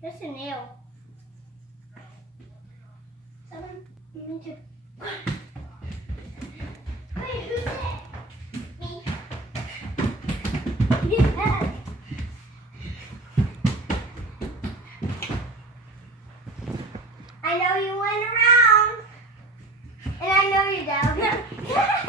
That's a nail. Someone need to. Wait, who's that? Me. Yeah. I know you went around, and I know you're down.